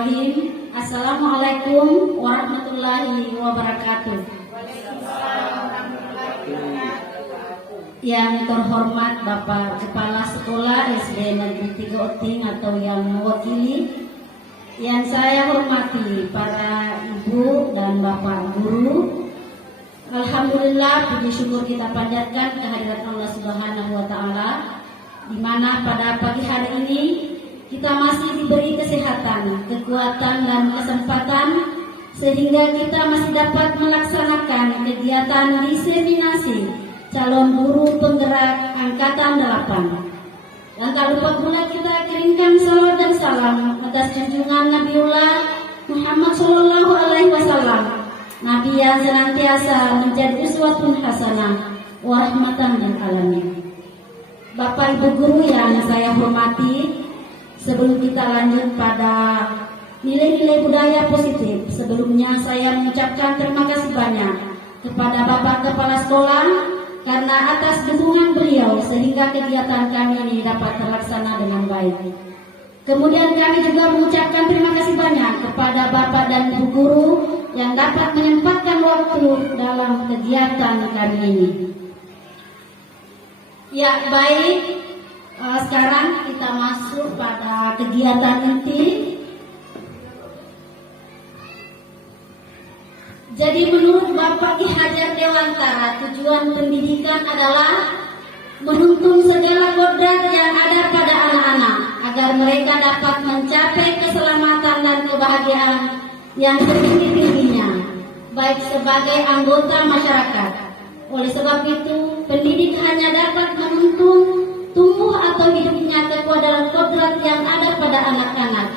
Bismillahirrahmanirrahim. Assalamualaikum warahmatullahi wabarakatuh. Yang terhormat Bapak Kepala Sekolah SD Negeri 3 Oting atau yang mewakili, yang saya hormati para ibu dan bapak guru. Alhamdulillah, puji syukur kita panjatkan kehadirat Allah Subhanahu wa Ta'ala, di mana pada pagi hari ini kita masih diberi kesehatan, kekuatan dan kesempatan sehingga kita masih dapat melaksanakan kegiatan diseminasi calon guru penggerak angkatan 8. Dan tak lupa pula kita kirimkan salawat dan salam atas junjungan Nabiullah Muhammad Sallallahu Alaihi Wasallam, Nabi yang senantiasa menjadi uswatun hasanah wa rahmatan lil alamin. Bapak Ibu guru yang saya hormati, sebelum kita lanjut pada nilai-nilai budaya positif, sebelumnya saya mengucapkan terima kasih banyak kepada Bapak Kepala Sekolah karena atas dukungan beliau sehingga kegiatan kami ini dapat terlaksana dengan baik. Kemudian kami juga mengucapkan terima kasih banyak kepada Bapak dan Ibu guru yang dapat menyempatkan waktu dalam kegiatan kami ini. Ya, baik. Sekarang kita masuk pada kegiatan inti. Jadi menurut Bapak Ki Hajar Dewantara, tujuan pendidikan adalah menuntun segala kodrat yang ada pada anak-anak agar mereka dapat mencapai keselamatan dan kebahagiaan yang setinggi-tingginya, baik sebagai anggota masyarakat. Oleh sebab itu, pendidik hanya dapat menuntun tumbuh atau hidupnya kodrat yang ada pada anak-anak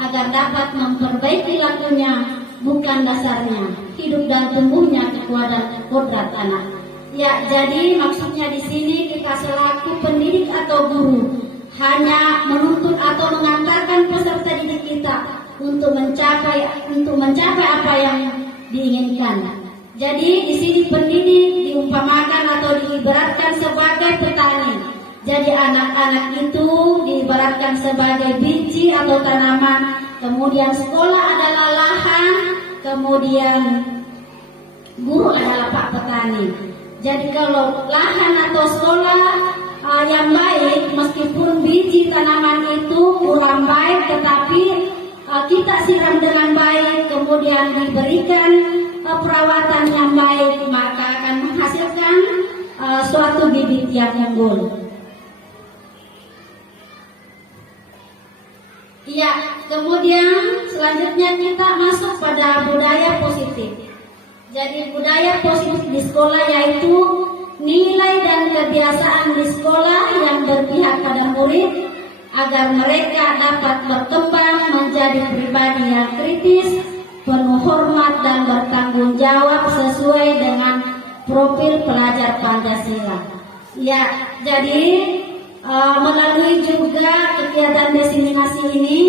agar dapat memperbaiki lakunya, bukan dasarnya hidup dan tumbuhnya kodrat anak. Ya, jadi maksudnya di sini kita selaku pendidik atau guru hanya menuntut atau mengantarkan peserta didik kita untuk mencapai apa yang diinginkan. Jadi di sini pendidik diumpamakan atau diibaratkan sebagai petani. Jadi anak-anak itu diibaratkan sebagai biji atau tanaman, kemudian sekolah adalah lahan, kemudian guru adalah pak petani. Jadi kalau lahan atau sekolah yang baik, meskipun biji tanaman itu kurang baik, tetapi kita siram dengan baik, kemudian diberikan perawatan yang baik, maka akan menghasilkan suatu bibit yang unggul. Ya, kemudian selanjutnya kita masuk pada budaya positif. Jadi budaya positif di sekolah yaitu nilai dan kebiasaan di sekolah yang berpihak pada murid agar mereka dapat berkembang menjadi pribadi yang kritis, penuh hormat dan bertanggung jawab sesuai dengan profil pelajar Pancasila. Ya, jadi melalui juga kegiatan diseminasi ini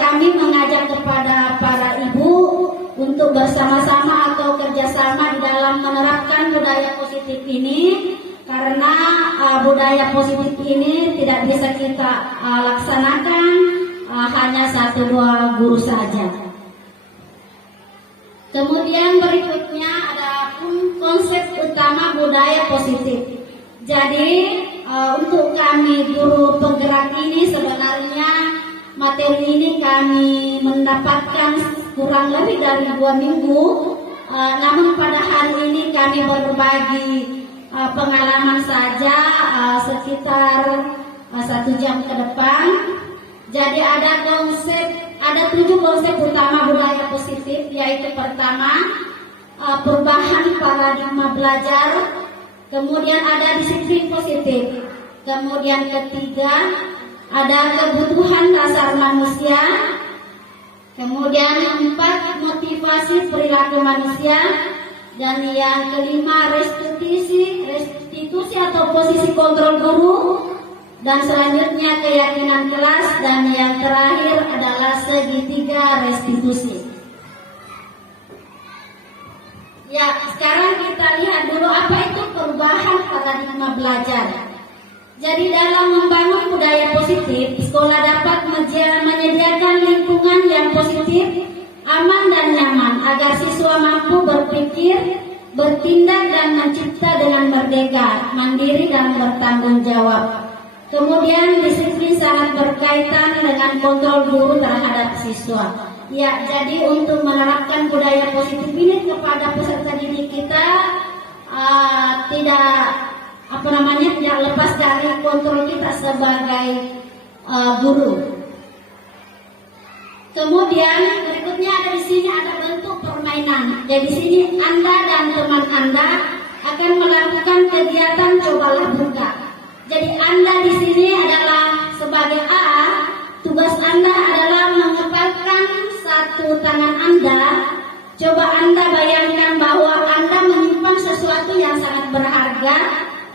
kami mengajak kepada para ibu untuk bersama-sama atau kerjasama di dalam menerapkan budaya positif ini, karena budaya positif ini tidak bisa kita laksanakan hanya 1-2 guru saja. Kemudian berikutnya ada konsep utama budaya positif. Jadi untuk kami guru penggerak ini sebenarnya materi ini kami mendapatkan kurang lebih dari 2 minggu. Namun pada hari ini kami berbagi pengalaman saja sekitar 1 jam ke depan. Jadi ada 7 konsep utama budaya positif, yaitu pertama perubahan paradigma belajar. Kemudian ada disiplin positif. Kemudian ketiga ada kebutuhan dasar manusia. Kemudian yang 4 motivasi perilaku manusia. Dan yang kelima restitusi atau posisi kontrol guru. Dan selanjutnya keyakinan kelas. Dan yang terakhir adalah segitiga restitusi. Ya, sekarang kita lihat dulu apa itu perubahan paradigma belajar. Jadi dalam membangun budaya positif, sekolah dapat menyediakan lingkungan yang positif, aman dan nyaman agar siswa mampu berpikir, bertindak dan mencipta dengan merdeka, mandiri dan bertanggung jawab. Kemudian disiplin sangat berkaitan dengan kontrol guru terhadap siswa. Ya, jadi untuk menerapkan budaya positif ini kepada peserta didik kita tidak lepas dari kontrol kita sebagai guru. Kemudian berikutnya ada di sini ada bentuk permainan. Jadi di sini Anda dan teman Anda akan melakukan kegiatan cobalah buka. Jadi Anda di sini adalah sebagai A, tugas Anda adalah mengepalkan satu tangan Anda. Coba Anda bayangkan bahwa Anda menyimpan sesuatu yang sangat berharga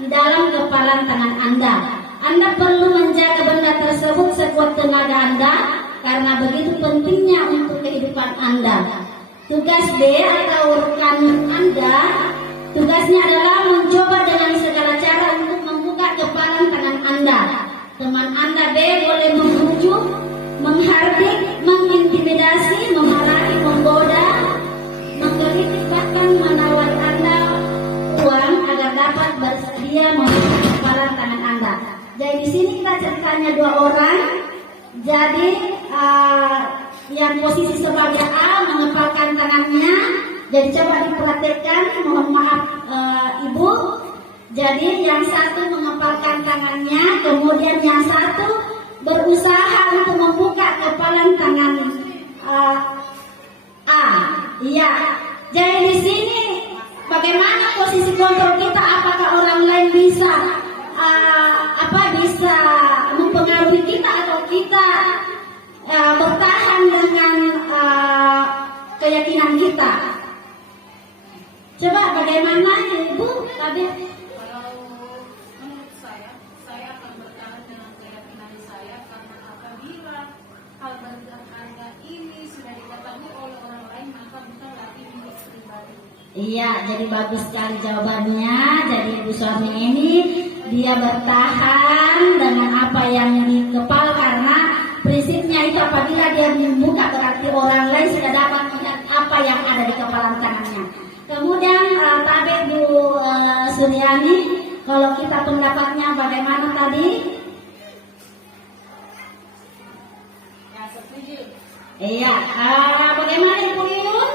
di dalam kepalan tangan Anda. Anda perlu menjaga benda tersebut sekuat tenaga Anda karena begitu pentingnya untuk kehidupan Anda. Tugas B atau rekan Anda, tugasnya adalah mencoba dengan segala cara untuk membuka kepalan tangan Anda. Teman Anda B boleh membujuk, menghardik, mengintimidasi, memarahi, menggoda, menggelitik, bahkan menawari Anda uang agar dapat bersedia membuka kepalan tangan Anda. Jadi di sini kita ceritanya dua orang. Jadi yang posisi sebagai A mengepalkan tangannya. Jadi coba diperhatikan, mohon maaf Ibu. Jadi yang satu mengepalkan tangannya, kemudian yang satu berusaha untuk membuka kepalan tangan A. Iya. Jadi di sini bagaimana posisi kontrol kita? Apakah orang lain bisa bisa mempengaruhi kita atau kita bertahan dengan keyakinan kita? Coba bagaimana Ibu tadi? Kalau menurut saya akan bertahan dengan keyakinan saya karena apabila hal berharga ini sudah diketahui oleh orang lain maka bukan lagi milik pribadi. Iya, jadi bagus sekali jawabannya. Jadi Ibu Suami ini dia bertahan dengan apa yang di kepala karena prinsipnya itu apabila dia membuka berarti orang lain sudah dapat melihat apa yang ada di kepala tangannya. Kemudian tadi Bu Suryani, kalau kita pendapatnya bagaimana tadi? Ya, setuju. Iya, bagaimana Ibu Yuyun?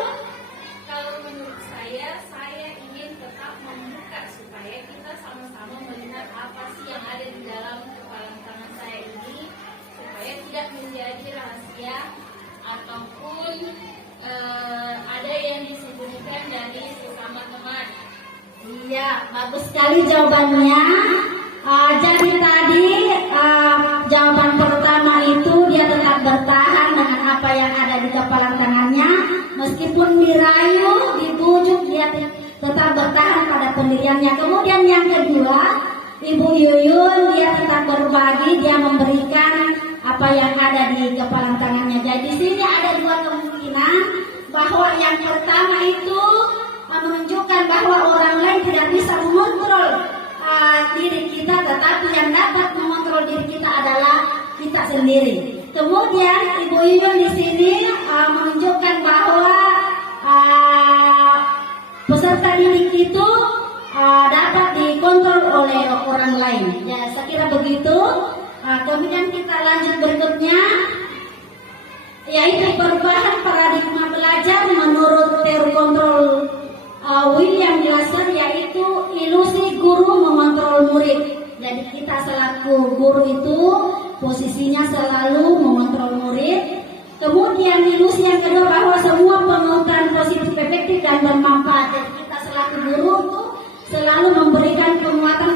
Kalau menurut saya ingin tetap membuka supaya kita sama-sama melihat apa sih yang ada di dalam kepala tangan saya ini, supaya tidak menjadi rahasia ataupun ada yang disembunyikan dari sesama teman. Iya, bagus sekali jawabannya. Jadi tadi jawaban pertama itu dia tetap bertahan dengan apa yang ada di kepala tangannya, meskipun dirayu, dibujuk, dia tetap bertahan pada pendiriannya. Kemudian yang kedua, Ibu Yuyun dia tetap berbagi, dia memberikan apa yang ada di kepala tangannya. Jadi di sini ada dua kemungkinan, bahwa yang pertama itu menunjukkan bahwa orang lain tidak bisa mengontrol diri kita, tetapi yang dapat mengontrol diri kita adalah kita sendiri. Kemudian Ibu Yuyun di sini menunjukkan bahwa peserta didik itu dapat dikontrol oleh orang lain. Ya, saya kira begitu. Kemudian kita lanjut berikutnya, yaitu perubahan paradigma belajar menurut teori kontrol William Glasser, yaitu ilusi guru mengontrol murid. Jadi kita selaku guru itu posisinya selalu mengontrol murid. Kemudian ilusi yang kedua bahwa semua penguatan positif, efektif dan bermanfaat. Jadi kita selaku guru itu selalu memberikan penguatan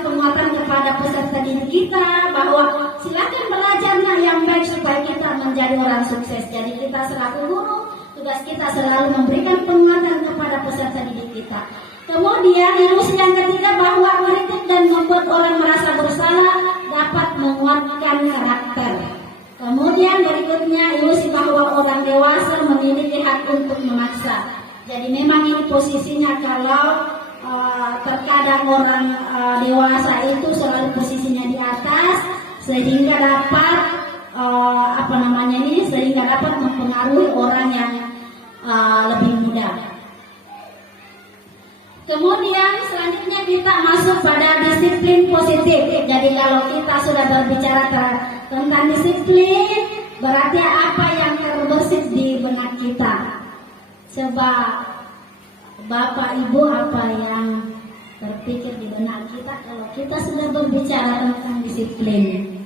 kepada peserta didik kita bahwa silakan belajar yang baik supaya kita menjadi orang sukses. Jadi kita selaku guru, tugas kita selalu memberikan penguatan kepada peserta didik kita. Kemudian ilusi yang ketiga bahwa kritik dan membuat orang merasa bersalah dapat menguatkan karakter. Kemudian berikutnya ilusi bahwa orang dewasa memiliki hak untuk memaksa. Jadi memang ini posisinya kalau terkadang orang dewasa itu selalu posisinya di atas sehingga dapat sehingga dapat mempengaruhi mempengaruhi orang yang lebih muda. Kemudian selanjutnya kita masuk pada disiplin positif. Jadi kalau kita sudah berbicara tentang disiplin, berarti apa yang terbersit di benak kita. Coba Bapak Ibu, apa yang terpikir di benak kita kalau kita sudah berbicara tentang disiplin?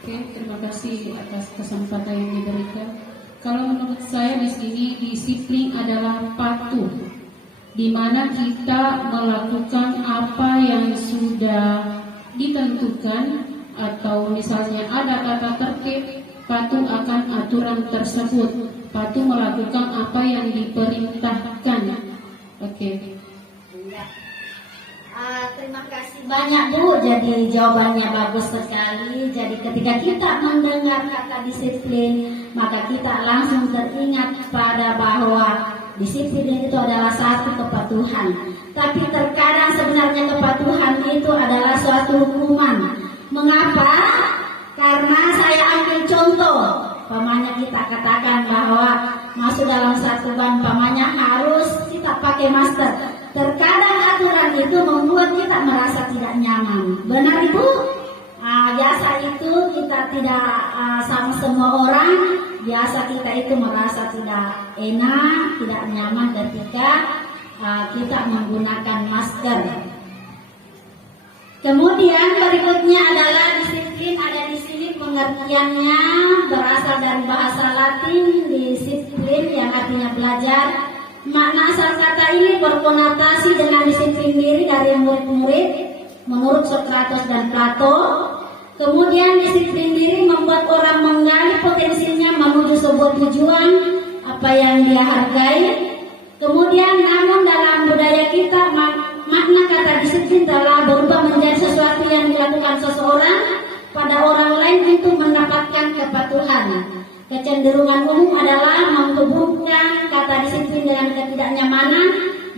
Oke, terima kasih atas kesempatan yang diberikan. Kalau menurut saya di sini disiplin adalah patuh, di mana kita melakukan apa yang sudah ditentukan, atau misalnya ada kata tertib, patuh akan aturan tersebut, patuh melakukan apa yang diperintahkan. Oke. Terima kasih banyak Bu, jadi jawabannya bagus sekali. Jadi ketika kita mendengar kata disiplin, maka kita langsung teringat pada bahwa disiplin itu adalah satu kepatuhan. Tapi terkadang sebenarnya kepatuhan itu adalah suatu hukuman. Mengapa? Karena saya ambil contoh, pamannya kita katakan bahwa masuk dalam satu ban, pamannya harus kita pakai masker. Terkadang aturan itu membuat kita merasa tidak nyaman. Benar Ibu? Biasa itu kita tidak sama semua orang. Biasa kita itu merasa tidak enak, tidak nyaman ketika kita menggunakan masker. Kemudian berikutnya adalah disiplin. Ada di sini pengertiannya berasal dari bahasa Latin disiplin yang artinya belajar. Makna asal kata ini berkonotasi dengan disiplin diri dari murid-murid menurut Sokrates dan Plato. Kemudian disiplin diri membuat orang menggali potensinya menuju sebuah tujuan apa yang dia hargai. Kemudian namun dalam budaya kita makna kata disiplin telah berubah menjadi sesuatu yang dilakukan seseorang pada orang lain untuk mendapatkan kepatuhan. Kecenderungan umum adalah menghubungkan kata disiplin dengan ketidaknyamanan,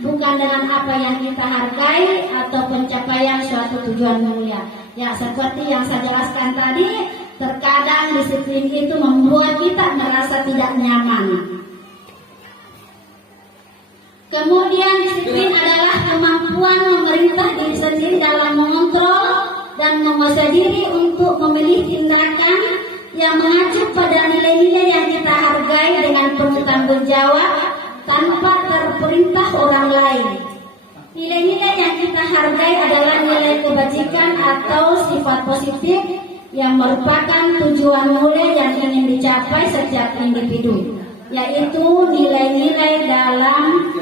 bukan dengan apa yang kita hargai atau pencapaian suatu tujuan mulia. Ya, seperti yang saya jelaskan tadi, terkadang disiplin itu membuat kita merasa tidak nyaman. Kemudian disiplin adalah kemampuan memerintah diri sendiri dalam mengontrol dan menguasai diri untuk memilih tindakan yang mengacu pada nilai-nilai yang kita hargai dengan penuh tanggung jawab tanpa terperintah orang lain. Nilai-nilai yang kita hargai adalah nilai kebajikan atau sifat positif yang merupakan tujuan mulia yang ingin dicapai setiap individu, yaitu nilai-nilai dalam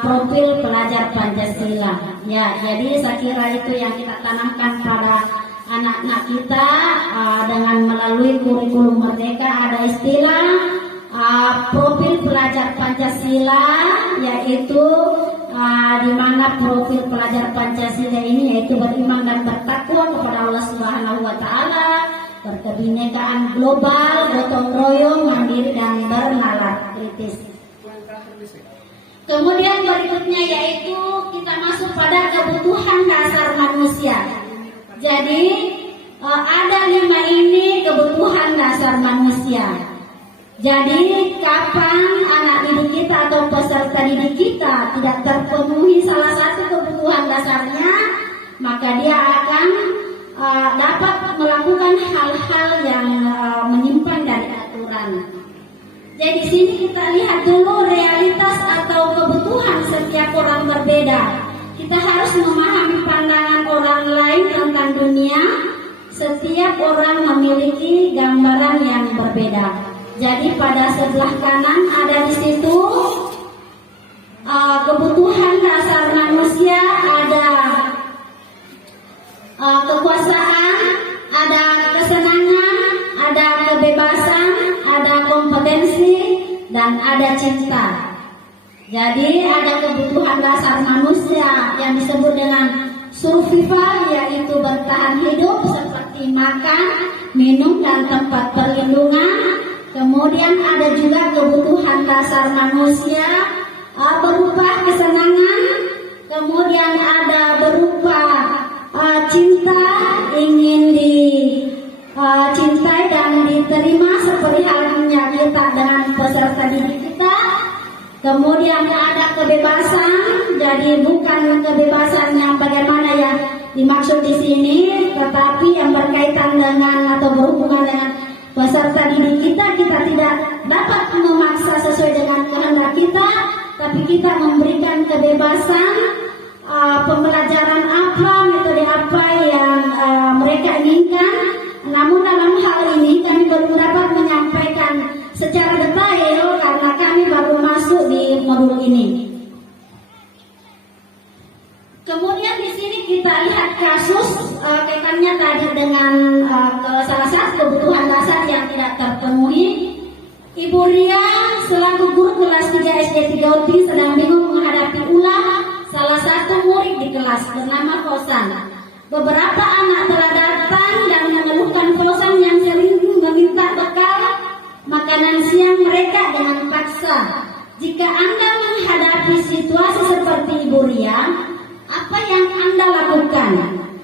profil pelajar Pancasila. Ya, jadi saya kira itu yang kita tanamkan pada anak-anak kita dengan melalui kurikulum Merdeka. Ada istilah profil pelajar Pancasila, yaitu di mana profil pelajar Pancasila ini yaitu beriman dan bertakwa kepada Allah Subhanahu wa taala, berkebinekaan global, gotong royong, mandiri dan bernalar kritis. Kemudian berikutnya yaitu kita masuk pada kebutuhan dasar manusia. Jadi ada 5 ini kebutuhan dasar manusia. Jadi kapan anak didik kita atau peserta didik kita tidak terpenuhi salah satu kebutuhan dasarnya, maka dia akan dapat melakukan hal-hal yang menyimpang dari aturan. Jadi di sini kita lihat dulu realitas atau kebutuhan setiap orang berbeda. Kita harus memahami pandangan orang lain tentang dunia. Setiap orang memiliki gambaran yang berbeda. Jadi pada sebelah kanan ada di situ kebutuhan dasar manusia, ada kekuasaan, ada kesenangan, ada kebebasan, ada kompetensi, dan ada cinta. Jadi ada kebutuhan dasar manusia yang disebut dengan survival, yaitu bertahan hidup seperti makan, minum, dan tempat perlindungan. Kemudian ada juga kebutuhan dasar manusia berupa kesenangan. Kemudian ada berupa cinta, ingin Kemudian ada kebebasan, jadi bukan kebebasan yang bagaimana yang dimaksud di sini, tetapi yang berkaitan dengan atau berhubungan dengan peserta didik kita tidak dapat memaksa sesuai dengan kehendak kita, tapi kita memberikan kebebasan pembelajaran apa, metode apa yang mereka inginkan. Namun dalam hal ini kami belum dapat menyampaikan secara detail karena kami baru masuk di modul ini. Kemudian di sini kita lihat kasus kaitannya tadi dengan salah satu kebutuhan dasar yang tidak terpenuhi. Ibu Ria selaku guru kelas 3 SD 3 Uti sedang bingung menghadapi ulah salah satu murid di kelas bernama Fosan. Beberapa anak telah datang dan mengeluhkan Fosan yang sering meminta bekal makanan siang mereka dengan paksa. Jika Anda menghadapi situasi seperti Ibu Ria, apa yang Anda lakukan?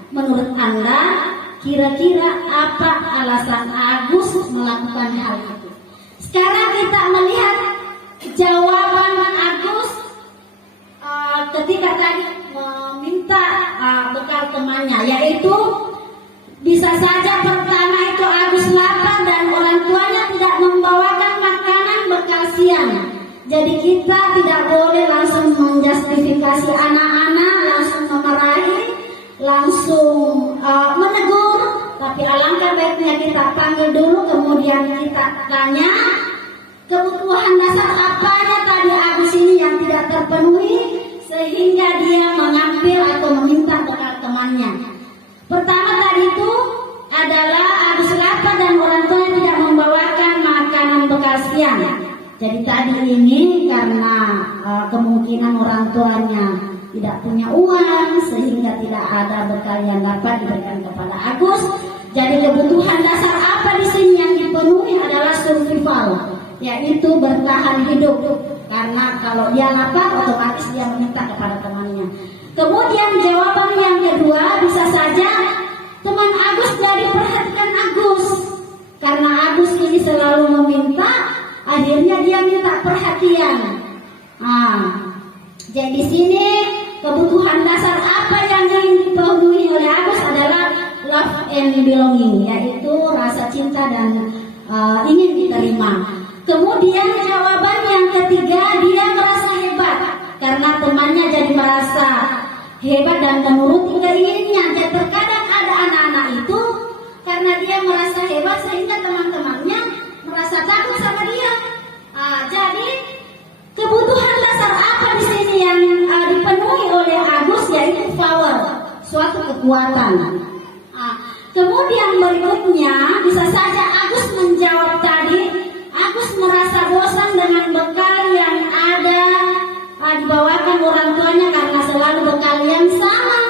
Menurut Anda, kira-kira apa alasan Agus melakukan hal itu? Sekarang kita melihat jawaban Agus ketika tadi meminta bekal temannya, yaitu bisa saja pertama itu Agus lapar dan orang tuanya tidak membawakan makanan bekal siang. Jadi kita tidak boleh langsung menjustifikasi anak-anak, langsung memarahi, langsung menegur. Tapi alangkah baiknya kita panggil dulu, kemudian kita tanya kebutuhan dasar apanya tadi Agus ini yang tidak terpenuhi sehingga dia mengambil atau meminta bekal temannya. Pertama tadi itu adalah Agus lapar dan orang tua tidak membawakan makanan bekal siang. Jadi tadi ini karena kemungkinan orang tuanya tidak punya uang sehingga tidak ada bekal yang dapat diberikan kepada Agus. Jadi kebutuhan dasar apa di sini yang dipenuhi adalah survival, yaitu bertahan hidup. Karena kalau dia lapar otomatis dia meminta kepada temannya. Kemudian jawaban yang kedua bisa saja teman Agus jadi perhatikan Agus. Karena Agus ini selalu meminta, akhirnya dia minta perhatian. Jadi di sini kebutuhan dasar apa yang ingin dipenuhi oleh Agus adalah love and belonging, yaitu rasa cinta dan ingin diterima. Kemudian jawaban yang ketiga, dia merasa hebat karena temannya jadi merasa hebat dan menuruti keinginannya. Jadi terkadang ada anak-anak itu karena dia merasa hebat sehingga teman-temannya merasa takut sama dia. Jadi kebutuhan dasar apa di sini yang dipenuhi oleh Agus, yaitu power, suatu kekuatan. Kemudian berikutnya bisa saja Agus menjawab tadi, Agus merasa bosan dengan bekal yang ada dibawakan orang tuanya karena selalu bekal yang sama.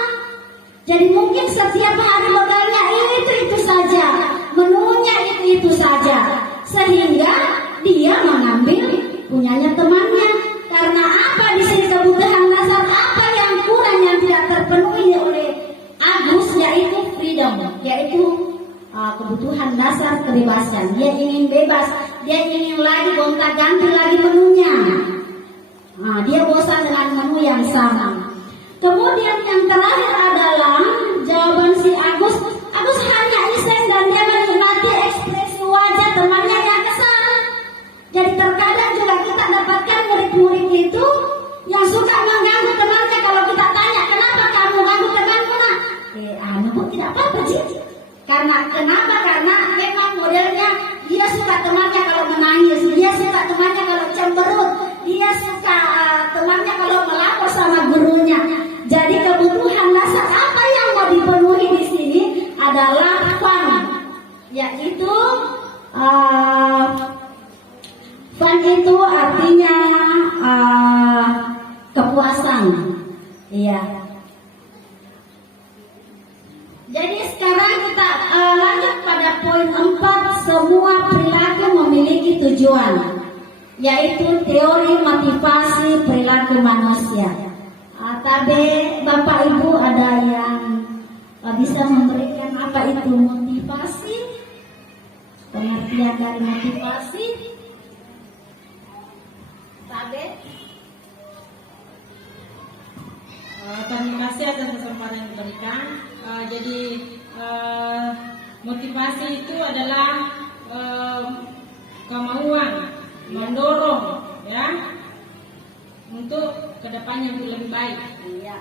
Jadi mungkin setiap hari bekalnya itu saja, menunya itu saja, sehingga dia mengambil punyanya temannya. Karena apa di sini kebutuhan dasar apa yang kurang yang tidak terpenuhi oleh Agus, yaitu freedom, yaitu kebutuhan dasar kebebasan. Dia ingin bebas, dia ingin lagi gonta-ganti lagi menunya. Dia bosan dengan menu yang sama. Kemudian yang terakhir adalah jawaban si Agus. Agus hanya iseng dan dia menikmati ekspresi wajah temannya yang kesal. Jadi terkadang juga kita dapatkan murid-murid itu yang suka mengganggu temannya. Kalau kita tanya kenapa kamu ganggu temanmu, nak? Tidak apa-apa sih. Kenapa? Karena memang modelnya dia suka temannya kalau menangis, dia suka temannya kalau cemberut, dia suka temannya kalau melapor sama gurunya. Jadi kebutuhan dasar apa yang mau dipenuhi di sini adalah fun, yaitu fun itu artinya kepuasan. Iya. Jadi sekarang kita lanjut pada poin 4, semua perilaku memiliki tujuan, yaitu teori motivasi perilaku manusia. Tapi Bapak Ibu ada yang bisa memberikan apa itu motivasi, pengertian dari motivasi? Tabe? terima kasih atas kesempatan yang diberikan. Jadi motivasi itu adalah kemauan, mendorong, ya, untuk kedepannya lebih baik. Iya.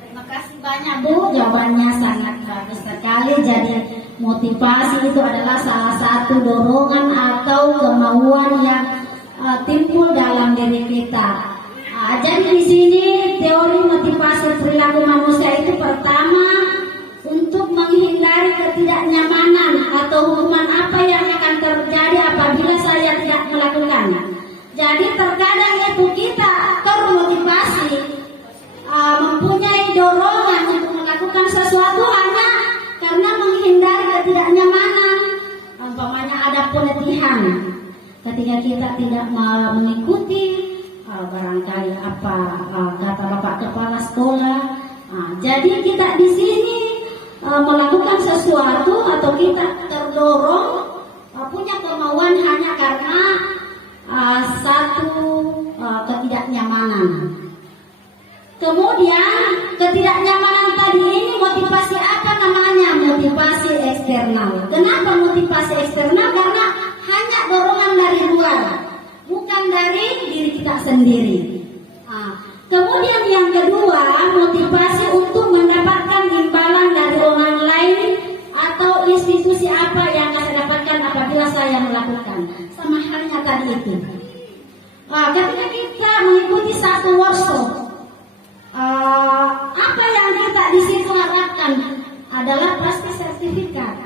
Terima kasih banyak Bu, jawabannya sangat bagus sekali. Jadi motivasi itu adalah salah satu dorongan atau kemauan yang timbul dalam diri kita. Jadi di sini teori motivasi perilaku manusia itu pertama untuk menghindari ketidaknyamanan atau hukuman apa yang akan terjadi apabila saya tidak melakukan. Jadi terkadang itu kita termotivasi mempunyai dorongan untuk melakukan sesuatu hanya karena menghindari ketidaknyamanan. Umpamanya ada pelatihan, ketika kita tidak mengikuti barangkali apa kata Bapak Kepala Sekolah. Jadi kita di sini melakukan sesuatu atau kita terdorong punya kemauan hanya karena satu ketidaknyamanan. Kemudian ketidaknyamanan tadi ini motivasi apa namanya? Motivasi eksternal. Kenapa motivasi eksternal? Karena hanya dorongan dari luar, bukan dari diri kita sendiri. Kemudian yang kedua, motivasi untuk mendapatkan imbalan dari orang lain atau institusi apa yang saya dapatkan apabila saya melakukan. Sama halnya tadi itu. Ketika kita mengikuti satu workshop, apa yang kita di situ harapkan adalah pasti sertifikat.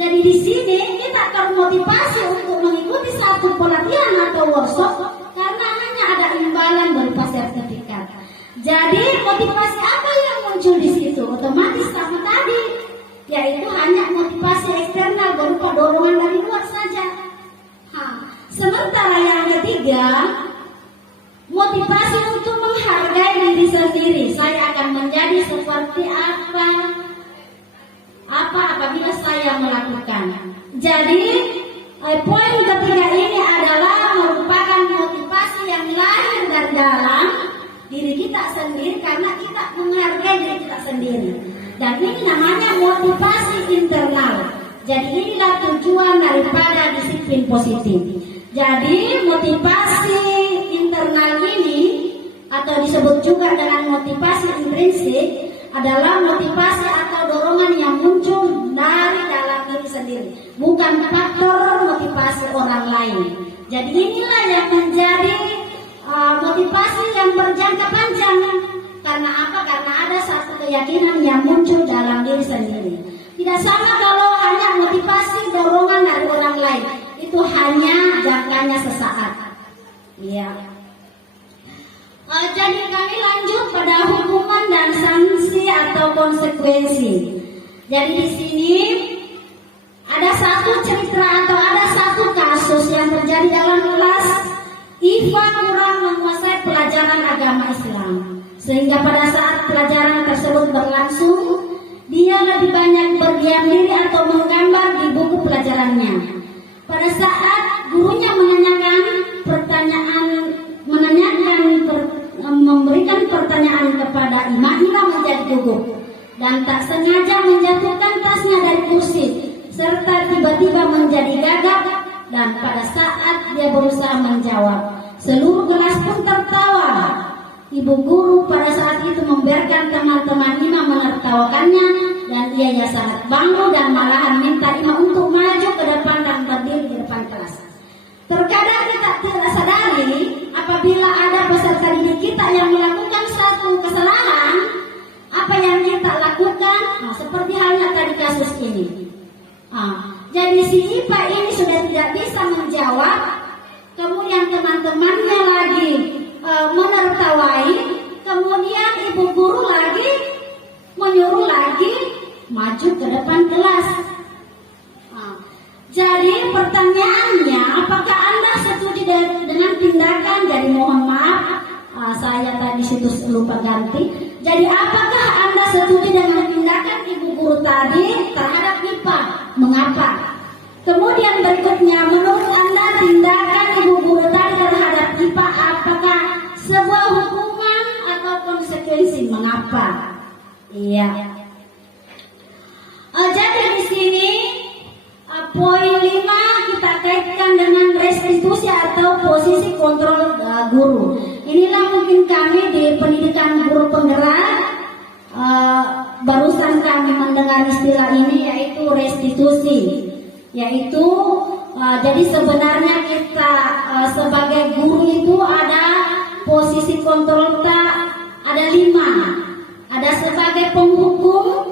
Jadi di sini kita termotivasi untuk mengikuti satu pelatihan atau workshop karena hanya ada imbalan berupa sertifikat. Jadi motivasi apa yang muncul di situ? Otomatis sama tadi, yaitu hanya motivasi eksternal berupa dorongan dari luar saja. Sementara yang ketiga, motivasi untuk menghargai diri sendiri. Saya akan menjadi seperti apa apabila saya melakukan. Jadi poin ketiga ini adalah merupakan motivasi yang lahir dari dalam diri kita sendiri karena kita menghargai diri kita sendiri. Dan ini namanya motivasi internal. Jadi inilah tujuan daripada disiplin positif. Jadi motivasi internal ini atau disebut juga dengan motivasi intrinsik adalah motivasi atau dorongan yang muncul dari dalam diri sendiri, bukan faktor motivasi orang lain. Jadi inilah yang menjadi motivasi yang berjangka panjang. Karena apa? Karena ada satu keyakinan yang muncul dalam diri sendiri. Tidak sama kalau hanya motivasi dorongan dari orang lain, itu hanya jangkanya sesaat. Iya. Jadi kami lanjut pada hukuman dan sanksi atau konsekuensi. Jadi di sini ada satu cerita atau ada satu kasus yang terjadi dalam kelas. Iva kurang menguasai pelajaran agama Islam, sehingga pada saat pelajaran tersebut berlangsung, dia lebih banyak berdiam diri atau menggambar di buku pelajarannya. Pada saat gurunya memberikan pertanyaan kepada Ima menjadi gugup dan tak sengaja menjatuhkan tasnya dari kursi serta tiba-tiba menjadi gagap. Dan pada saat dia berusaha menjawab, seluruh kelas pun tertawa. Ibu guru pada saat itu membiarkan teman-teman Ima menertawakannya dan ia sangat bangga dan malahan minta Ima untuk maju ke depan dan berdiri di depan kelas. Terkadang kita tidak sadari apabila ada peserta didik kita yang melakukan satu kesalahan, apa yang kita lakukan, seperti halnya tadi kasus ini. Jadi si Ipa ini sudah tidak bisa menjawab, kemudian teman-temannya lagi menertawai, kemudian ibu guru lagi menyuruh lagi maju ke depan kelas. Jadi pertanyaannya, apakah Anda setuju dengan tindakan? Jadi mohon maaf, saya tadi situ lupa ganti. Jadi apakah Anda setuju dengan tindakan ibu guru tadi terhadap IPA? Mengapa? Kemudian berikutnya, menurut Anda tindakan ibu guru tadi terhadap IPA apakah sebuah hukuman atau apa. Iya. Jadi di sini poin 5 kita kaitkan dengan restitusi atau posisi kontrol guru. Inilah mungkin kami di pendidikan guru penggerak barusan kami mendengar istilah ini, yaitu restitusi. Yaitu jadi sebenarnya kita sebagai guru itu ada posisi kontrol kita ada 5. Ada sebagai penghukum,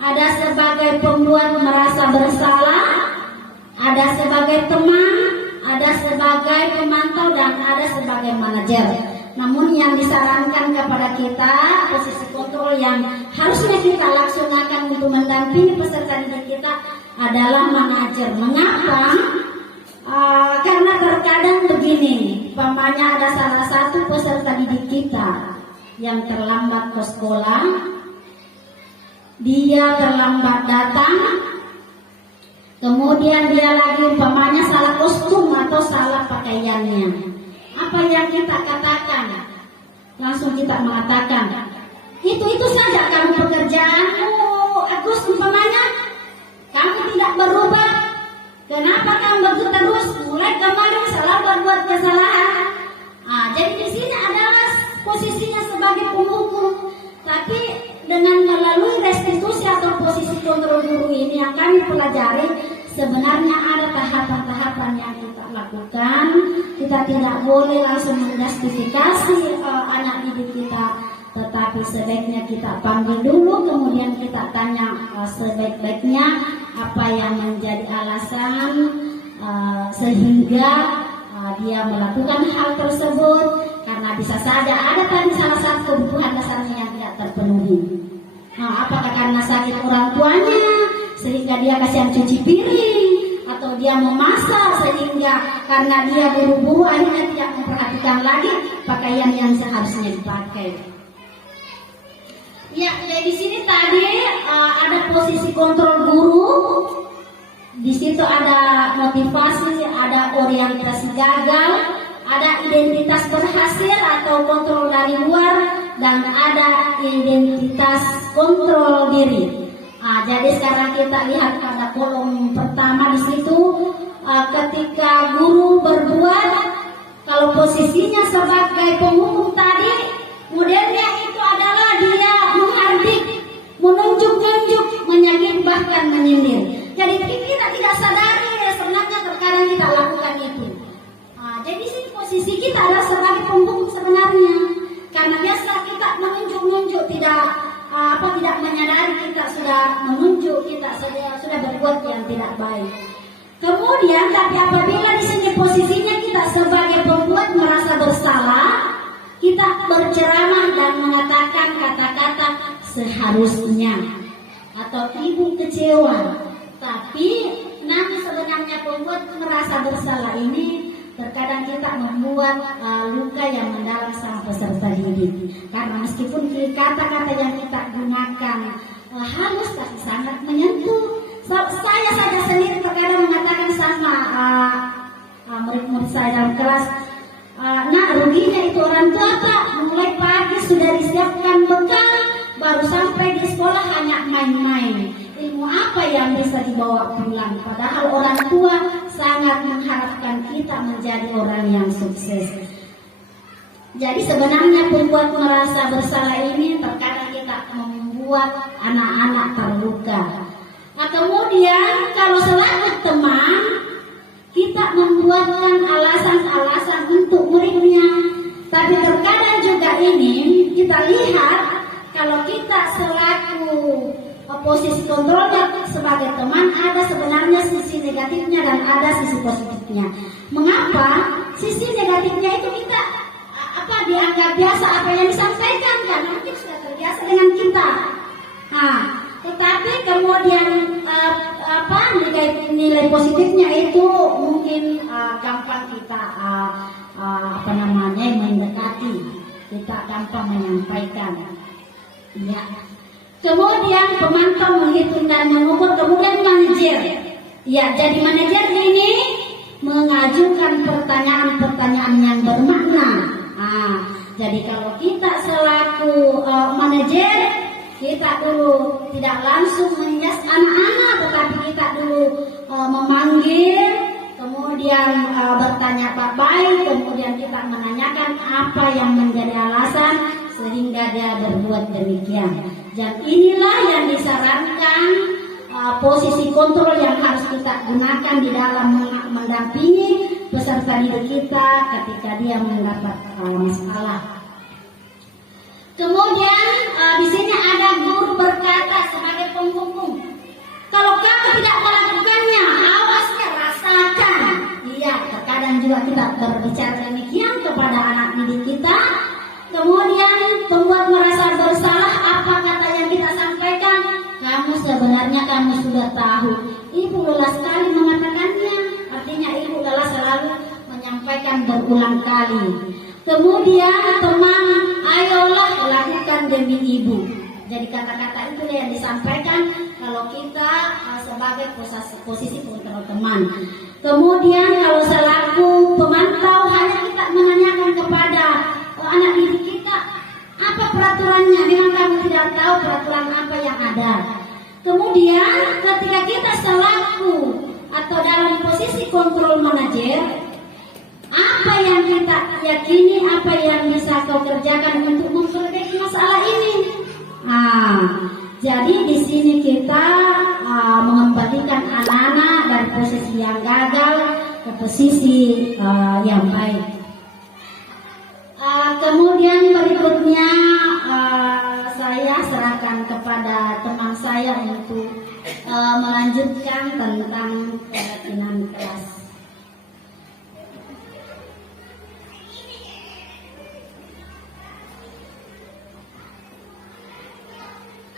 ada sebagai pembuat merasa bersalah, ada sebagai teman, ada sebagai pemantau, dan ada sebagai manajer. Namun yang disarankan kepada kita, posisi kontrol yang harusnya kita laksanakan untuk mendampingi peserta didik kita adalah manajer. Mengapa? Karena terkadang begini, umpamanya ada salah satu peserta didik kita yang terlambat ke sekolah, dia terlambat datang, kemudian dia lagi umpamanya salah kostum atau salah pakaiannya. Apa yang kita katakan? Langsung kita mengatakan, itu saja kamu pekerjaanmu, Agus, umpamanya kamu tidak berubah. Kenapa kamu begitu terus? Mulai kemarin salah berbuat kesalahan. Jadi di sini adalah posisinya sebagai penghukum, tapi dengan melalui restitusi atau posisi kontrol guru ini yang kami pelajari, sebenarnya ada tahapan-tahapan yang kita lakukan. Kita tidak boleh langsung menjustifikasi anak didik kita, tetapi sebaiknya kita panggil dulu, kemudian kita tanya sebaik-baiknya apa yang menjadi alasan sehingga dia melakukan hal tersebut, karena bisa saja ada tadi salah satu kebutuhan dasarnya yang tidak terpenuhi. Apakah karena sakit orang tuanya sehingga dia kasihan cuci piring, atau dia memasak sehingga karena dia buru-buru akhirnya tidak memperhatikan lagi pakaian yang seharusnya dipakai. Ya, jadi di sini tadi ada posisi kontrol guru. Di situ ada motivasi, ada orientasi gagal, ada identitas berhasil atau kontrol dari luar, dan ada identitas kontrol diri. Jadi sekarang kita lihat pada kolom pertama di situ, ketika guru berbuat, kalau posisinya sebagai penghukum tadi, modelnya itu adalah dia menghardik, menunjuk-nunjuk, menyakit, bahkan menyindir. Jadi kita tidak sadari sebenarnya terkadang kita lakukan itu. Jadi sini posisi kita adalah sebagai penghukum sebenarnya, karena biasa kita menunjuk-nunjuk, tidak menyadari kita sudah menunjuk, kita sudah berbuat yang tidak baik. Kemudian tapi apabila di sini posisinya kita sebagai pembuat merasa bersalah, kita berceramah dan mengatakan kata-kata seharusnya atau ibu kecewa. Tapi nanti sebenarnya pembuat merasa bersalah ini terkadang kita membuat luka yang mendalam sama peserta didik. Karena meskipun kata-kata yang kita gunakan halus tapi sangat menyentuh. Saya saja sendiri terkadang mengatakan sama murid-murid saya dalam kelas, nah ruginya itu orang tua tak mulai pagi sudah disiapkan bekal, baru sampai di sekolah hanya main-main. Ilmu apa yang bisa dibawa pulang? Padahal orang tua sangat mengharapkan kita menjadi orang yang sukses. Jadi sebenarnya pembuat merasa bersalah ini terkadang kita membuat anak-anak terluka. Kemudian kalau selaku teman, kita membuatkan alasan-alasan untuk muridnya. Tapi terkadang juga ini kita lihat kalau kita selaku posisi kontrolnya sebagai teman, ada sebenarnya sisi negatifnya dan ada sisi positifnya. Mengapa? Sisi negatifnya itu kita dianggap biasa apa yang disampaikan, karena mungkin sudah terbiasa dengan kita. Tetapi kemudian nilai positifnya itu mungkin gampang kita mendekati, kita gampang menyampaikan. Ya. Kemudian pemantau menghitung dan mengukur, kemudian manajer. Ya, jadi manajer ini mengajukan pertanyaan-pertanyaan yang bermakna. Jadi kalau kita selaku manajer, kita dulu tidak langsung menjas anak-anak, tetapi kita dulu memanggil, kemudian bertanya baik-baik, kemudian kita menanyakan apa yang menjadi alasan sehingga dia berbuat demikian. Dan inilah yang disarankan posisi kontrol yang harus kita gunakan di dalam mendampingi peserta didik kita ketika dia mendapat masalah. Kemudian di sini ada guru berkata sebagai penghukum, kalau kamu tidak melakukannya, awasnya, rasakan. Iya, terkadang juga kita berbicara demikian kepada anak didik kita. Kemudian pembuat merasa bersalah, apa kata yang kita sampaikan? Sebenarnya kamu sudah tahu. Ibu lelah sekali mengatakannya. Artinya ibu lelah selalu menyampaikan berulang kali. Kemudian teman, ayolah lakukan demi ibu. Jadi kata-kata itu yang disampaikan kalau kita sebagai posisi kontrol teman. Kemudian kalau selaku pemantau, hanya kita menanyakan kepada anak didik kita, apa peraturannya? Memang kamu tidak tahu peraturan apa yang ada. Kemudian ketika kita selaku atau dalam posisi kontrol manajer, apa yang kita yakini, apa yang bisa kau kerjakan untuk memperbaiki masalah ini? Jadi di sini kita mengembalikan anak-anak dari posisi yang gagal ke posisi yang baik. Kemudian berikutnya saya serahkan kepada teman saya untuk melanjutkan tentang keyakinan kelas.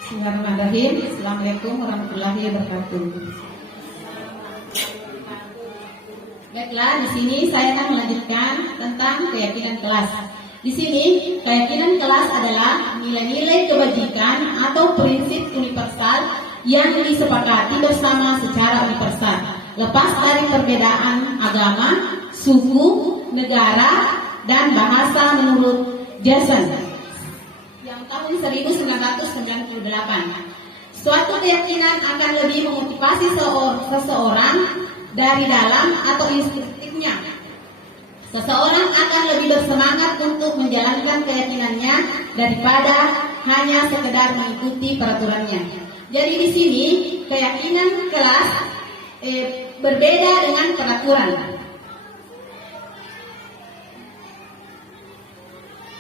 Bismillahirrahmanirrahim. Assalamualaikum warahmatullahi wabarakatuh. Baiklah, di sini saya akan melanjutkan tentang keyakinan kelas. Di sini, keyakinan kelas adalah nilai-nilai kebajikan atau prinsip universal yang disepakati bersama secara universal, lepas dari perbedaan agama, suku, negara, dan bahasa menurut Jason yang tahun 1998. Suatu keyakinan akan lebih memotivasi seseorang dari dalam atau instinktifnya. Seseorang akan lebih bersemangat untuk menjalankan keyakinannya daripada hanya sekedar mengikuti peraturannya. Jadi di sini keyakinan kelas berbeda dengan peraturan.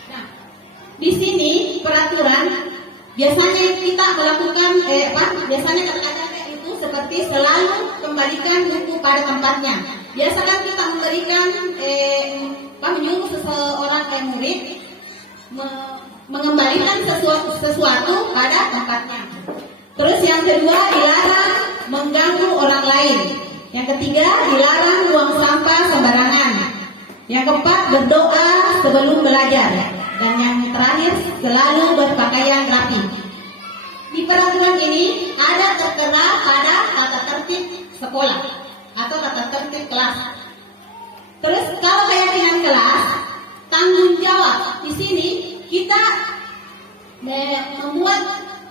Nah, di sini peraturan biasanya kita melakukan biasanya kata-kata itu seperti selalu kembalikan buku pada tempatnya. Biasakan kita memberikan menyuruh seseorang murid mengembalikan sesuatu pada tempatnya. Terus yang kedua, dilarang mengganggu orang lain. Yang ketiga, dilarang buang sampah sembarangan. Yang keempat, berdoa sebelum belajar. Dan yang terakhir, selalu berpakaian rapi. Di peraturan ini ada tertera pada tata tertib sekolah atau tata tertib kelas. Terus kalau keyakinan kelas, tanggung jawab. Di sini kita membuat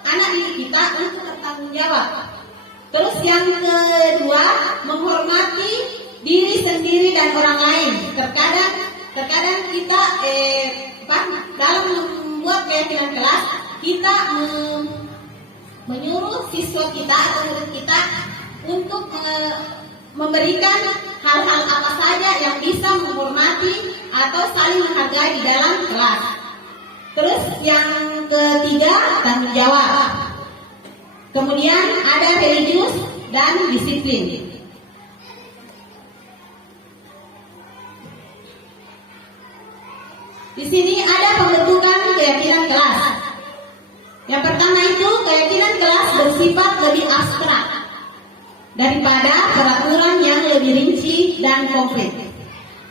anak didik kita untuk bertanggung jawab. Terus yang kedua, menghormati diri sendiri dan orang lain. Terkadang kita dalam membuat keyakinan kelas, kita menyuruh siswa kita atau murid kita untuk memberikan hal-hal apa saja yang bisa menghormati atau saling menghargai di dalam kelas. Terus yang ketiga, tanggung jawab. Kemudian ada religius dan disiplin. Di sini ada pembentukan keyakinan kelas. Yang pertama itu, keyakinan kelas bersifat lebih abstrak daripada peraturan yang lebih rinci dan konkret.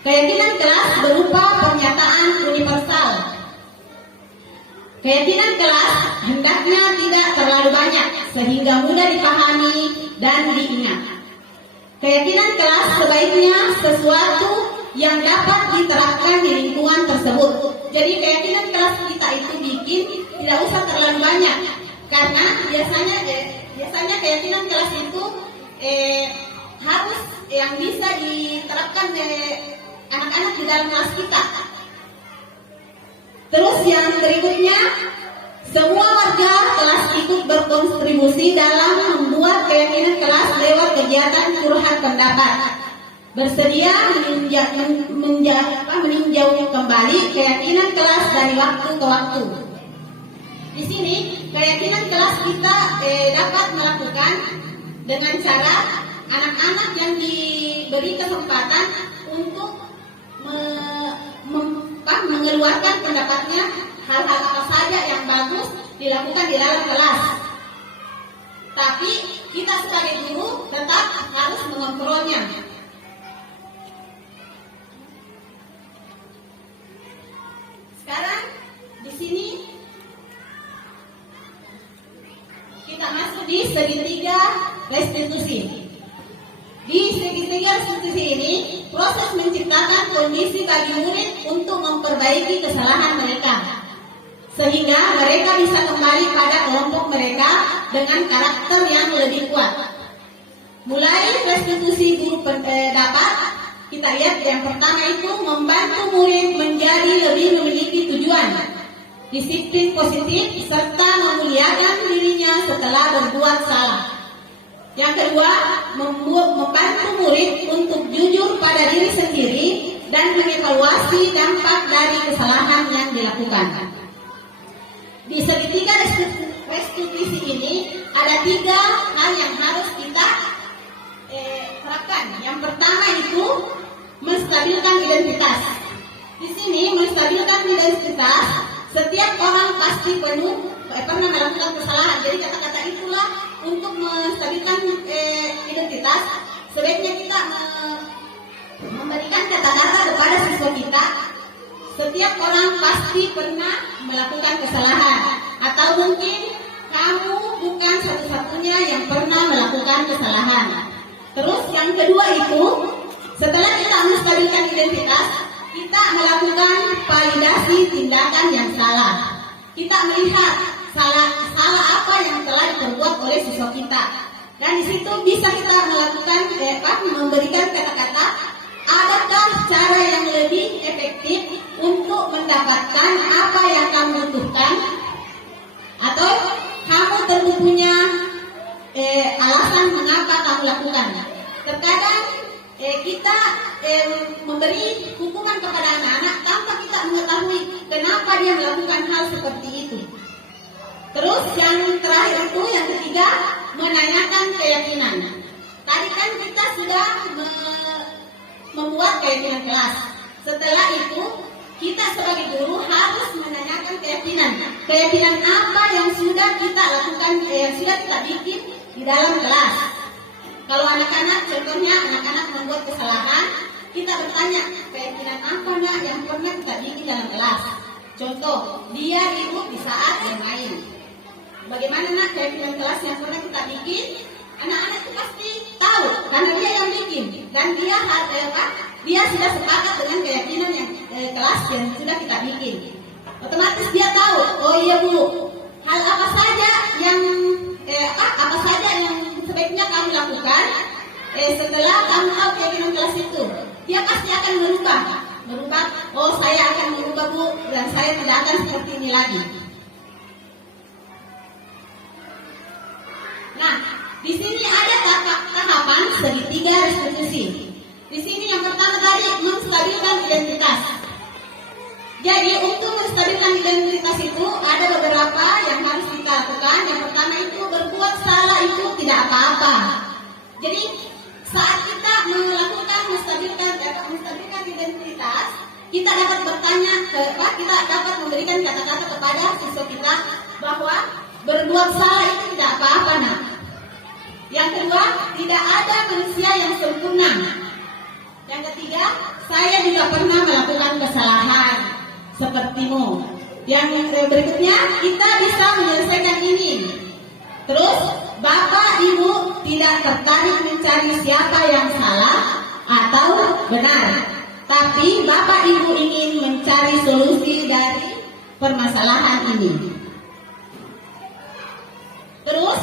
Keyakinan kelas berupa pernyataan universal. Keyakinan kelas hendaknya tidak terlalu banyak sehingga mudah dipahami dan diingat. Keyakinan kelas sebaiknya sesuatu yang dapat diterapkan di lingkungan tersebut. Jadi keyakinan kelas kita itu bikin tidak usah terlalu banyak, karena biasanya keyakinan kelas itu harus yang bisa diterapkan anak-anak di dalam kelas kita. Terus yang berikutnya, semua warga kelas ikut berkontribusi dalam membuat keyakinan kelas lewat kegiatan curhat pendapat. Bersedia meninjau kembali keyakinan kelas dari waktu ke waktu. Di sini keyakinan kelas kita dapat melakukan dengan cara anak-anak yang diberi kesempatan untuk mengeluarkan pendapatnya, hal-hal apa saja yang bagus dilakukan di dalam kelas. Tapi kita sebagai guru tetap harus mengontrolnya. Sekarang di sini kita masuk di segitiga restitusi. Di segitiga restitusi ini, proses menciptakan kondisi bagi murid untuk memperbaiki kesalahan mereka, sehingga mereka bisa kembali pada kelompok mereka dengan karakter yang lebih kuat. Mulai restitusi guru pendapat, kita lihat yang pertama itu membantu murid menjadi lebih memiliki tujuan, disiplin positif, serta memuliakan dirinya setelah berbuat salah. Yang kedua, membantu murid untuk jujur pada diri sendiri dan mengevaluasi dampak dari kesalahan yang dilakukan. Di segitiga restitusi ini ada 3 hal yang harus kita terapkan. Yang pertama itu menstabilkan identitas. Di sini menstabilkan identitas, setiap orang pasti pernah melakukan kesalahan. Jadi kata-kata itulah untuk menstabilkan identitas. Sebaiknya kita memberikan kata-kata kepada siswa kita. Setiap orang pasti pernah melakukan kesalahan, atau mungkin kamu bukan satu-satunya yang pernah melakukan kesalahan. Terus yang kedua itu, setelah kita menstabilkan identitas, kita melakukan validasi tindakan yang salah. Kita melihat salah apa yang telah diperbuat oleh siswa kita, dan di situ bisa kita melakukan memberikan kata-kata, adakah cara yang lebih efektif untuk mendapatkan apa yang kamu butuhkan, atau kamu tentu punya alasan mengapa kamu lakukan. Terkadang kita memberi hukuman kepada anak-anak tanpa kita mengetahui kenapa dia melakukan hal seperti itu. Terus yang terakhir itu, yang ketiga, menanyakan keyakinan. Tadi kan kita sudah membuat keyakinan kelas. Setelah itu kita sebagai guru harus menanyakan keyakinan. Keyakinan apa yang sudah kita lakukan, yang sudah kita bikin di dalam kelas. Kalau anak-anak, contohnya anak-anak membuat kesalahan, kita bertanya, keyakinan apa nak yang pernah kita bikin dalam kelas? Contoh, dia ribut di saat yang main. Bagaimana nak keyakinan kelas yang pernah kita bikin? Anak-anak itu pasti tahu, karena dia yang bikin, dan dia sudah sepakat dengan keyakinan yang kelas yang sudah kita bikin. Otomatis dia tahu, oh iya bu, hal apa saja yang sebaiknya kamu lakukan setelah kamu tahu keyakinan kelas itu. Dia pasti akan merubah. Oh saya akan merubah bu, dan saya tidak akan seperti ini lagi. Nah, di sini ada tahapan segitiga restitusi. Di sini yang pertama tadi menstabilkan identitas. Jadi untuk menstabilkan identitas itu ada beberapa yang harus kita lakukan. Yang pertama itu berbuat salah itu tidak apa-apa. Jadi saat kita melakukan menstabilkan identitas, kita dapat bertanya kita dapat memberikan kata-kata kepada siswa kita bahwa berbuat salah itu tidak apa-apa nak. Yang kedua, tidak ada manusia yang sempurna. Yang ketiga, saya juga pernah melakukan kesalahan sepertimu. Yang berikutnya, kita bisa menyelesaikan ini. Terus, Bapak Ibu tidak tertarik mencari siapa yang salah atau benar, Tapi Bapak Ibu ingin mencari solusi dari permasalahan ini. Terus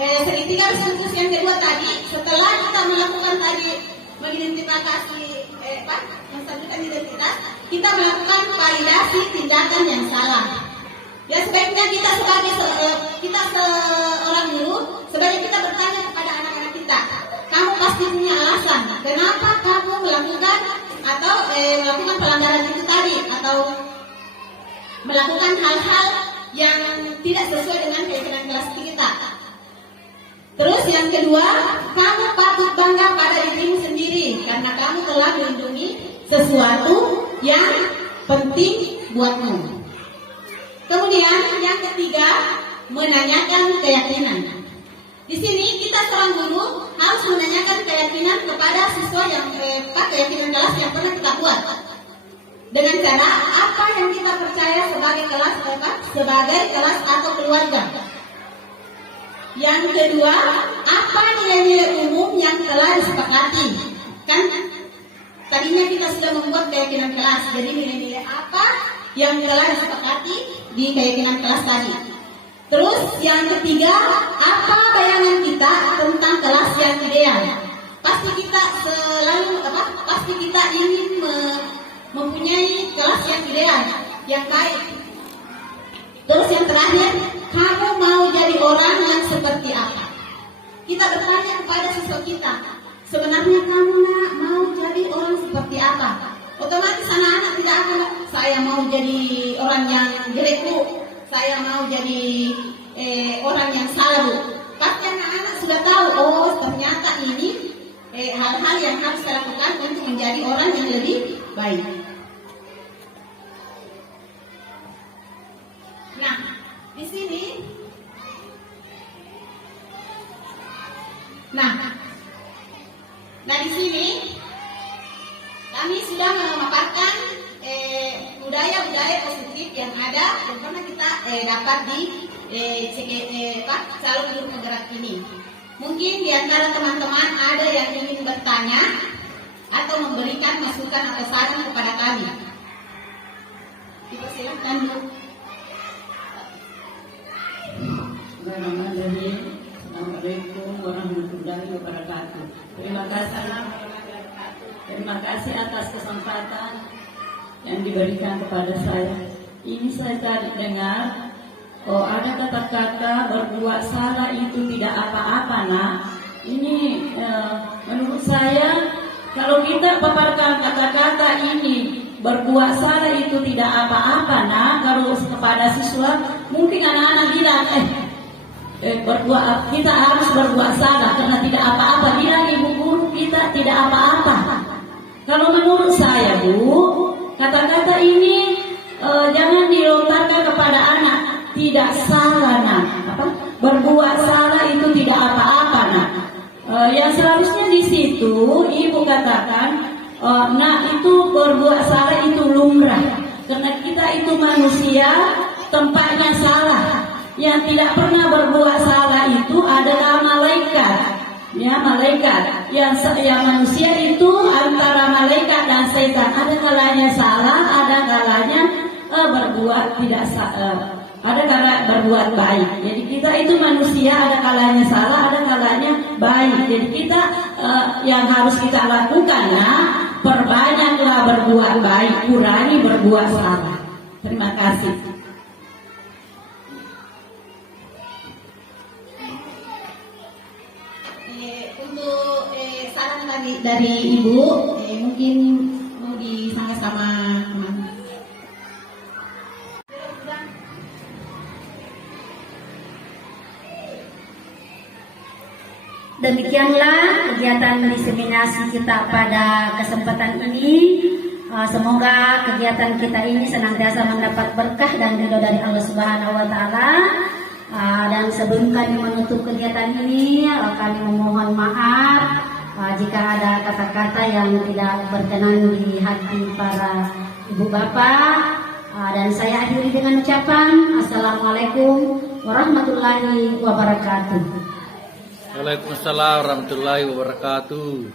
segitiga resolusi yang kedua tadi, setelah kita melakukan tadi mengidentifikasi menstabilkan identitas, kita melakukan validasi tindakan yang salah. Ya sebaiknya kita seorang guru, sebaiknya kita bertanya kepada anak-anak kita, kamu pasti punya alasan kenapa kamu melakukan atau melakukan pelanggaran itu tadi, atau melakukan hal-hal yang tidak sesuai dengan keyakinan kelas kita. Terus yang kedua, kamu patut bangga pada dirimu sendiri karena kamu telah melindungi sesuatu yang penting buatmu. Kemudian yang ketiga, menanyakan keyakinan. Di sini kita seorang guru harus menanyakan keyakinan kepada siswa yang keyakinan kelas yang pernah kita buat. Dengan cara apa yang kita percaya sebagai kelas atau keluarga. Yang kedua, apa nilai-nilai umum yang telah disepakati? Kan tadinya kita sudah membuat keyakinan kelas, jadi nilai-nilai apa yang telah disepakati di keyakinan kelas tadi. Terus yang ketiga, apa bayangan kita tentang kelas yang ideal? Pasti kita ingin mempunyai kelas yang ideal, yang baik. Terus yang terakhir, kamu mau jadi orang yang seperti apa? Kita bertanya kepada siswa kita, sebenarnya kamu mau jadi orang seperti apa? Otomatis anak-anak tidak akan, saya mau jadi orang yang jelek Bu, saya mau jadi orang yang salah Bu. Pasti anak-anak sudah tahu, oh ternyata ini hal-hal yang harus saya lakukan untuk menjadi orang yang lebih baik. Nah, di sini, kami sudah memaparkan budaya-budaya positif yang ada yang pernah kita dapat di calon guru penggerak ini. Mungkin di antara teman-teman ada yang ingin bertanya atau memberikan masukan atau saran kepada kami. Dipersilakan Bu. Assalamualaikum warahmatullahi wabarakatuh. Terima kasih atas kesempatan yang diberikan kepada saya. Ini saya tadi dengar, ada kata-kata berbuat salah itu tidak apa-apa nak. Ini menurut saya kalau kita paparkan kata-kata ini berbuat salah itu tidak apa-apa nak, kalau kepada siswa mungkin anak-anak bilang kita harus berbuat salah karena tidak apa-apa. Bilang ibu guru kita tidak apa-apa. Kalau menurut saya Bu, kata-kata ini jangan dilontarkan kepada anak. Tidak salah nak, berbuat salah itu tidak apa-apa nak. Yang seharusnya di situ ibu katakan, nak itu berbuat salah itu lumrah. Karena kita itu manusia, tempatnya salah. Yang tidak pernah berbuat salah itu adalah malaikat. Ya, malaikat. Yang manusia itu antara malaikat dan setan. Ada kalanya salah, ada kalanya berbuat tidak salah. Ada kalanya berbuat baik. Jadi kita itu manusia, ada kalanya salah, ada kalanya baik. Jadi kita yang harus kita lakukan perbanyaklah berbuat baik, kurangi berbuat salah. Terima kasih. Untuk saran dari Ibu, mungkin mau disangka sama teman. Demikianlah kegiatan diseminasi kita pada kesempatan ini. Semoga kegiatan kita ini senantiasa mendapat berkah dan ridho dari Allah Subhanahu wa Ta'ala. Dan sebelum kami menutup kegiatan ini, kami memohon maaf jika ada kata-kata yang tidak berkenan di hati para ibu bapak. Dan saya akhiri dengan ucapan Assalamualaikum warahmatullahi wabarakatuh. Waalaikumsalam warahmatullahi wabarakatuh.